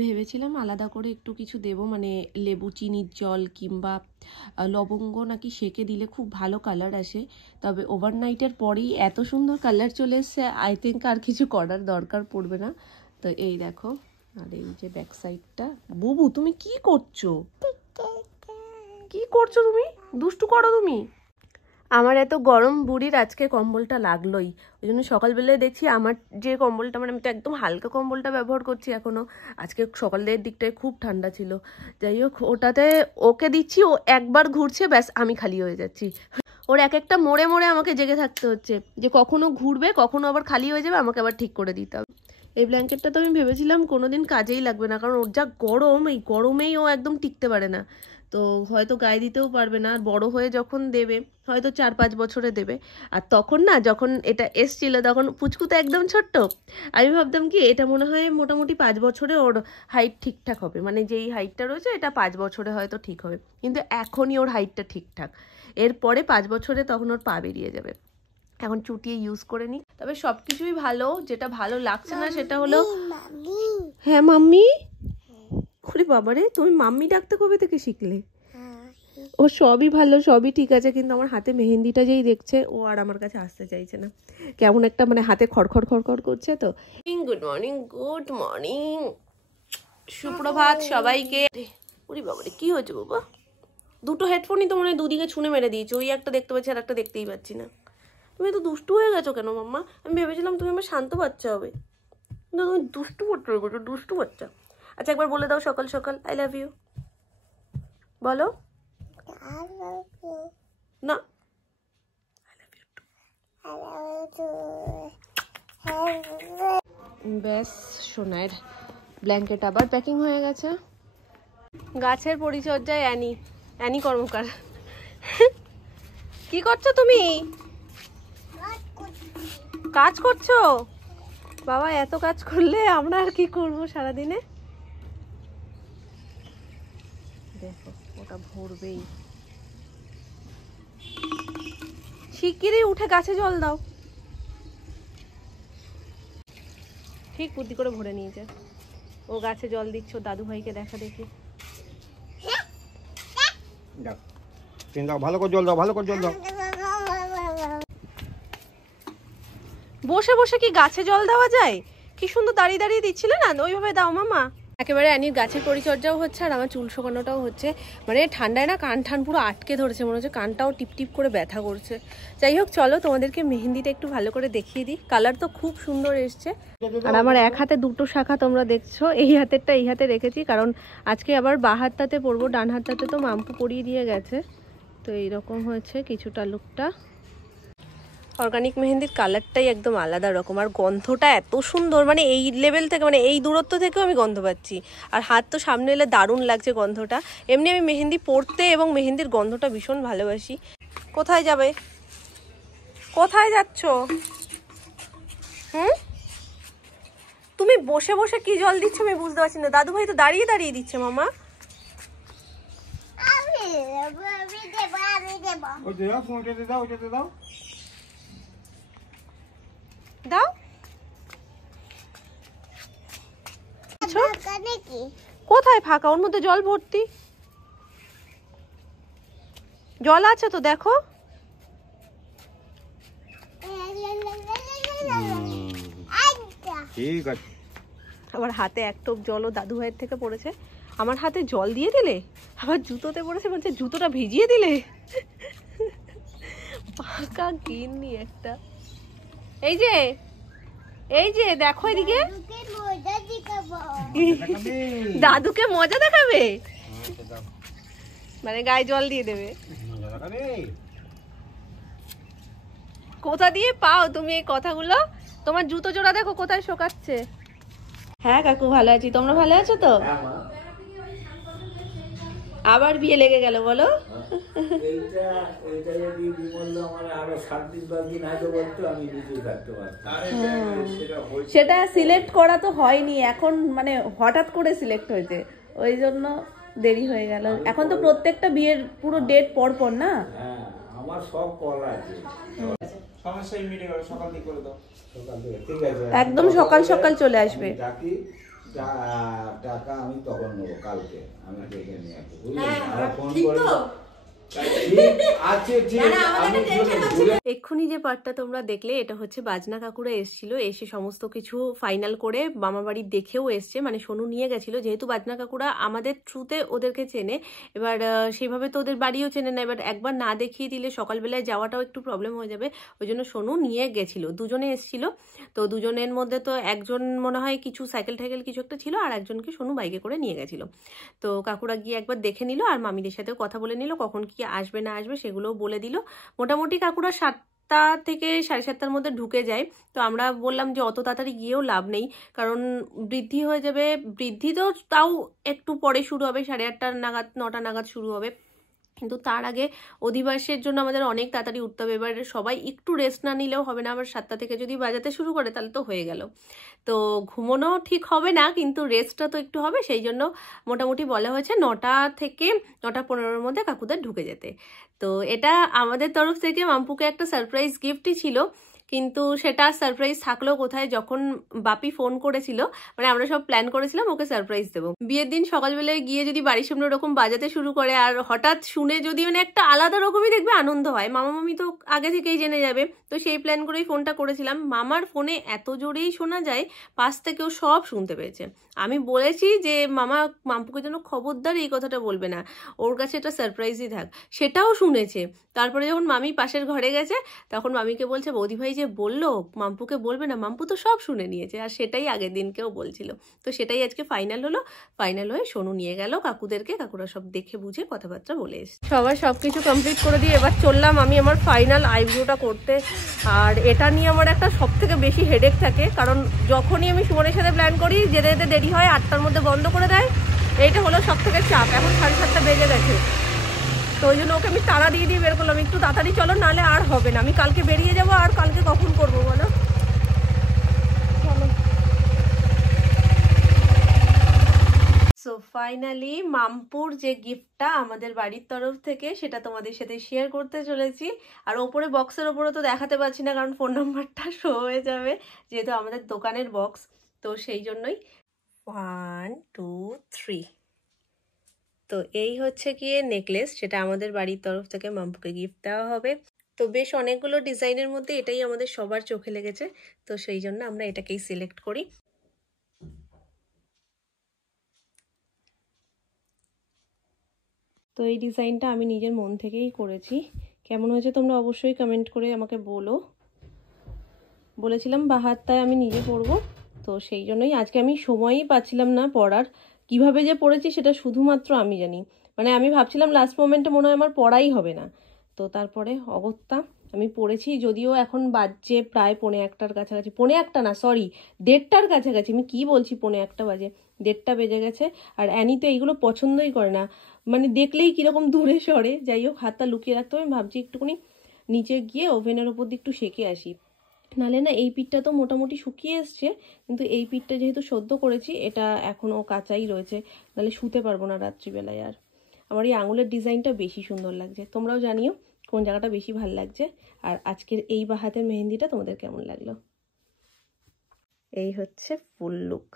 ভেবেছিলাম আলাদা করে একটু কিছু দেব, মানে লেবু চিনির জল কিংবা লবঙ্গ নাকি সেকে দিলে খুব ভালো কালার আসে। তবে ওভারনাইটের পরেই এত সুন্দর কালার চলে এসছে, আই থিঙ্ক আর কিছু করার দরকার পড়বে না। তো এই দেখো, আর এই যে ব্যাক সাইডটা। বুবু তুমি কি করছো? কি করছো তুমি? দুষ্টু করো তুমি। আমার এত গরম বুড়ির আজকে কম্বলটা লাগলোই, ওই জন্য সকালবেলায় দেখছি আমার যে কম্বলটা, মানে আমি তো একদম হালকা কম্বলটা ব্যবহার করছি এখনও, আজকে সকালের দিকটায় খুব ঠান্ডা ছিল। যাই হোক, ওটাতে ওকে দিচ্ছি, ও একবার ঘুরছে, ব্যাস আমি খালি হয়ে যাচ্ছি। ওর এক একটা মোড়ে মোড়ে আমাকে জেগে থাকতে হচ্ছে, যে কখনো ঘুরবে কখনো আবার খালি হয়ে যাবে, আমাকে আবার ঠিক করে দিতে হবে। এই ব্ল্যাঙ্কেটটা তো আমি ভেবেছিলাম কোনোদিন কাজেই লাগবে না, কারণ ওর যা গরম, এই গরমেই ও একদম টিকতে পারে না। তো হয়তো গায়ে দিতেও পারবে না, আর বড়ো হয়ে যখন দেবে হয়তো 4-5 বছরে দেবে। আর তখন না, যখন এটা এসছিল তখন পুচকু তো একদম ছোট্ট, আমি ভাবতাম কি এটা মনে হয় মোটামুটি 5 বছরে ওর হাইট ঠিকঠাক হবে, মানে যেই হাইটটা রয়েছে এটা 5 বছরে হয়তো ঠিক হবে, কিন্তু এখনই ওর হাইটটা ঠিকঠাক। এরপরে 5 বছরে তখন ওর পা বেরিয়ে যাবে, এখন চুটিয়ে ইউজ করে নিই। তবে সব কিছুই ভালো, যেটা ভালো লাগছে না সেটা হলো, হ্যাঁ মাম্মি। ওরে বাবারে, তুমি মাম্মি ডাকতে কবে থেকে শিখলে? ও সবই ভালো, সবই ঠিক আছে, কিন্তু আমার হাতে মেহেন্দিটা যেই দেখছে ও আর আমার কাছে আসতে চাইছে না, কেমন একটা মানে হাতে খড়খড় খড়খড় করছে। তো গুড মর্নিং, গুড মর্নিং, সুপ্রভাত সবাইকে। ওরে বাবারে, কি হয়েছে বাবা? দুটো হেডফোনই তো মনে হয় দুদিকে ছুঁড়ে মেরে দিয়েছে, ওই একটা দেখতে পাচ্ছি আর একটা দেখতেই পাচ্ছি না। তুমি তো দুষ্টু হয়ে গেছো কেন মাম্মা? আমি ভেবেছিলাম তুমি আমার শান্ত বাচ্চা হবে, কিন্তু তুমি দুষ্টু করতে গেছো, দুষ্টু বাচ্চা। আচ্ছা একবার বলে দাও সকাল সকাল আই লাভ ইউ, বলো না। ব্যাস, সোনার ব্ল্যাঙ্কেট আবার প্যাকিং হয়ে গেছে। গাছের পরিচর্যায় অ্যানি কর্মকার। কি করছো তুমি? কাজ করছো? বাবা, এত কাজ করলে আমরা আর কি করবো সারাদিনে। দেখো ওটা ভরবেই, শিগগিরই উঠে গাছে জল দাও। ঠিক বুদ্ধি করে ভরে নিয়েছে, ও গাছে জল দিচ্ছ, দাদু ভাইকে দেখা দেখি। ভালো করে জল দাও, ভালো করে জল দাও। বসে বসে কি গাছে জল দেওয়া যায়? কি সুন্দর দাঁড়িয়ে দাঁড়িয়ে দিচ্ছিলে না, ওইভাবে দাও মামা। একেবারে অ্যানির গাছের পরিচর্যাও হচ্ছে আর আমার চুল শোকানোটাও হচ্ছে, মানে ঠান্ডায় না কান ঠান পুরো আটকে ধরেছে, মনে হচ্ছে কানটাও টিপ টিপ করে ব্যথা করছে। যাই হোক, চলো তোমাদেরকে মেহেন্দিটা একটু ভালো করে দেখিয়ে দিই, কালার তো খুব সুন্দর এসছে। আর আমার এক হাতে দুটো শাখা তোমরা দেখছো, এই হাতেরটা এই হাতে রেখেছি, কারণ আজকে আবার বা হাতটাতে পরবো, ডান হাতটাতে তো মাম্পু পরিয়ে দিয়ে গেছে। তো এইরকম হয়েছে কিছুটা লুকটা। অর্গানিক মেহেন্দির কালারটাই একদম আলাদা রকম, আর গন্ধটা এত সুন্দর, মানে এই লেভেল থেকে, মানে এই দূরত্ব থেকেও আমি গন্ধ পাচ্ছি, আর হাত তো সামনে এলে দারুণ লাগছে গন্ধটা। এমনি আমি মেহেন্দি পরতে এবং মেহেন্দির গন্ধটা ভীষণ ভালোবাসি। কোথায় যাবে? কোথায় যাচ্ছ? তুমি বসে বসে কি জল দিচ্ছ আমি বুঝতে পারছি না, দাদু ভাই তো দাঁড়িয়ে দাঁড়িয়ে দিচ্ছে মামা। দাও। কোথায় ফাঁকা? ওর মধ্যে জল ভর্তি, জল আছে তো দেখো। ঠিক আছে। আমার হাতে এক টোপ জলও দাদু ভাইয়ের থেকে পড়েছে, আমার হাতে জল দিয়ে দিলে, আবার জুতোতে পড়েছে, বলছে জুতোটা ভিজিয়ে দিলে। পাকা গিন্নি একটা। এই যে এই যে দেখো এদিকে, দাদুকে মজা দেখাবে, মানে গায়ে জল দিয়ে দেবে। কোথা দিয়ে পাও তুমি এই কথাগুলো? তোমার জুতো জোড়া দেখো কোথায় শোকাচ্ছে। হ্যাঁ কাকু, ভালো আছি, তোমরা ভালো আছো তো? আবার বিয়ে লেগে গেল বলো? সেটা সিলেক্ট করা তো হয়নি এখন, মানে হঠাৎ করে সিলেক্ট হয়েছে, ওই জন্য দেরি হয়ে গেল। এখন তো প্রত্যেকটা বিয়ের পুরো ডেট পর পর না। আমার সব কল আছে, সমস্যাই মিটে গেল। সকাল দিকে করে দাও, সকাল দিকে ঠিক আছে, একদম সকাল সকাল চলে আসবে। ডাকি টাকা আমি তখন নেবো, কালকে আমি দেখে নিয়ে আসবো, হ্যাঁ, বুঝলেন? আমার ফোন ঠিক করে তো? ঠিক আছে, ঠিক না, না, আমাদের আমি একটা tension বলে- হচ্ছে। বলে- এক্ষুনি যে পার্টটা তোমরা দেখলে এটা হচ্ছে বাজনা কাকুরা এসেছিল, এসে সমস্ত কিছু ফাইনাল করে মামা বাড়ি দেখেও এসছে, মানে সোনু নিয়ে গেছিল, যেহেতু বাজনা কাকুরা আমাদের থ্রুতে ওদেরকে চেনে, এবার সেইভাবে তো ওদের বাড়িও চেনে না, এবার একবার না দেখিয়ে দিলে সকালবেলায় যাওয়াটাও একটু প্রবলেম হয়ে যাবে, ওই জন্য সোনু নিয়ে গেছিল, দুজনে এসেছিল। তো দুজনের মধ্যে তো একজন মনে হয় কিছু সাইকেল টাইকেল কিছু একটা ছিল, আর একজনকে সোনু বাইকে করে নিয়ে গেছিল। তো কাকুরা গিয়ে একবার দেখে নিল, আর মামিদের সাথেও কথা বলে নিল, কখন কি আসবে না আসবে সেগুলোও বলে দিল। মোটামুটি কাকুরা 7টা থেকে 7:30টার মধ্যে ঢুকে যায়। তো আমরা বললাম যে অত তাড়াতাড়ি গিয়েও লাভ নেই, কারণ বৃদ্ধি হয়ে যাবে, বৃদ্ধি তো তাও একটু পরে শুরু হবে, 8:30 নাগাদ 9টা নাগাদ শুরু হবে, কিন্তু তার আগে অধিবাসের জন্য আমাদের অনেক তাড়াতাড়ি উঠতে হবে। এবার সবাই একটু রেস্ট না নিলেও হবে না, আবার 7টা থেকে যদি বাজাতে শুরু করে তাহলে তো হয়ে গেল, তো ঘুমোনো ঠিক হবে না, কিন্তু রেস্টটা তো একটু হবে, সেই জন্য মোটামুটি বলা হয়েছে 9টা থেকে 9:15-র মধ্যে কাকুদের ঢুকে যেতে। তো এটা আমাদের তরফ থেকে মাম্পুকে একটা সারপ্রাইজ গিফটই ছিল, কিন্তু সেটা সারপ্রাইজ থাকলো কোথায়, যখন বাপি ফোন করেছিল, মানে আমরা সব প্ল্যান করেছিলাম ওকে সারপ্রাইজ দেবো, বিয়ের দিন সকালবেলায় গিয়ে যদি বাড়ির সামনে ওরকম বাজাতে শুরু করে, আর হঠাৎ শুনে যদি মানে একটা আলাদা রকমই দেখবে আনন্দ হয়, মামা মামি তো আগে থেকেই জেনে যাবে, তো সেই প্ল্যান করেই ফোনটা করেছিলাম। মামার ফোনে এত জোরেই শোনা যায়, পাশ থেকেও সব শুনতে পেয়েছে। আমি বলেছি যে মামা মাম্পুকে যেন খবরদার এই কথাটা বলবে না, ওর কাছে এটা সারপ্রাইজই থাক, সেটাও শুনেছে। তারপরে যখন মামি পাশের ঘরে গেছে, তখন মামিকে বলছে বৌদি ভাই যে বললো মাম্পুকে বলবে না, মাম্পু তো সব শুনে নিয়েছে, আর সেটাই আগের দিনকেও বলছিল। তো সেটাই আজকে ফাইনাল হলো, ফাইনাল হয়ে সোনু নিয়ে গেল কাকুদেরকে, কাকুরা সব দেখে বুঝে কথাবার্তা বলে এসছে। সবাই সব কিছু কমপ্লিট করে দিয়ে এবার চললাম আমি আমার ফাইনাল আইব্রোটা করতে, আর এটা নিয়ে আমার একটা সব থেকে বেশি হেডেক থাকে, কারণ যখনই আমি সুমনের সাথে প্ল্যান করি যেতে যেতে দেরি হয়, 8টার মধ্যে বন্ধ করে দেয়, এইটা হলো সব থেকে চাপ। এখন 7:30 বেজে গেছে, তো ওই জন্য ওকে আমি তাড়া দিয়ে বের করলাম, একটু তাড়াতাড়ি চলো, নাহলে আর হবে না, আমি কালকে বেরিয়ে যাবো, আর কালকে কখন করবো বলো। সো ফাইনালি মামপুর যে গিফটটা আমাদের বাড়ির তরফ থেকে, সেটা তোমাদের সাথে শেয়ার করতে চলেছি। আর ওপরে বক্সের ওপরে তো দেখাতে পারছি না, কারণ ফোন নাম্বারটা শো হয়ে যাবে, যেহেতু আমাদের দোকানের বক্স, তো সেই জন্যই। 1 2 3, তো এই হচ্ছে গিয়ে নেকলেস, সেটা আমাদের বাড়ির তরফ থেকে মাম্পুকে গিফট দেওয়া হবে। তো বেশ অনেকগুলো ডিজাইনের মধ্যে এটাই আমাদের সবার চোখে লেগেছে, তো সেই জন্য আমরা এটাকেই সিলেক্ট করি। তো এই ডিজাইনটা আমি নিজের মন থেকেই করেছি, কেমন হয়েছে তোমরা অবশ্যই কমেন্ট করে আমাকে বলো। বলেছিলাম বাহারটায় আমি নিজে পরবো, তো সেই জন্যই আজকে আমি সময়ই পাচ্ছিলাম না পরার, কিভাবে যে পড়েছি সেটা শুধুমাত্র আমি জানি, মানে আমি ভাবছিলাম লাস্ট মোমেন্টে মনে হয় আমার পড়াই হবে না, তো তারপরে অগত্যা আমি পড়েছি। যদিও এখন বাজছে প্রায় 1:45-র কাছাকাছি, 1:45 না সরি 1:30-র কাছাকাছি, আমি কি বলছি 1:45 বাজে, 1:30 বেজে গেছে। আর অ্যানি তো এইগুলো পছন্দই করে না, মানে দেখলেই কিরকম দূরে সরে, যাই হোক হাতটা লুকিয়ে রাখতে হবে। আমি ভাবছি একটুখানি নিচে গিয়ে ওভেনের ওপর দিয়ে একটু সেঁকে আসি, নাহলে না এই পিঠটা তো মোটামুটি শুকিয়ে এসছে, কিন্তু এই পিঠটা যেহেতু সদ্য করেছি এটা এখনও কাঁচাই রয়েছে, নাহলে শুতে পারবো না রাত্রিবেলায়। আর আমার এই আঙুলের ডিজাইনটা বেশি সুন্দর লাগছে, তোমরাও জানিও কোন জায়গাটা বেশি ভালো লাগছে। আর আজকের এই বাহাতের মেহেন্দিটা তোমাদের কেমন লাগলো। এই হচ্ছে ফুল লুক।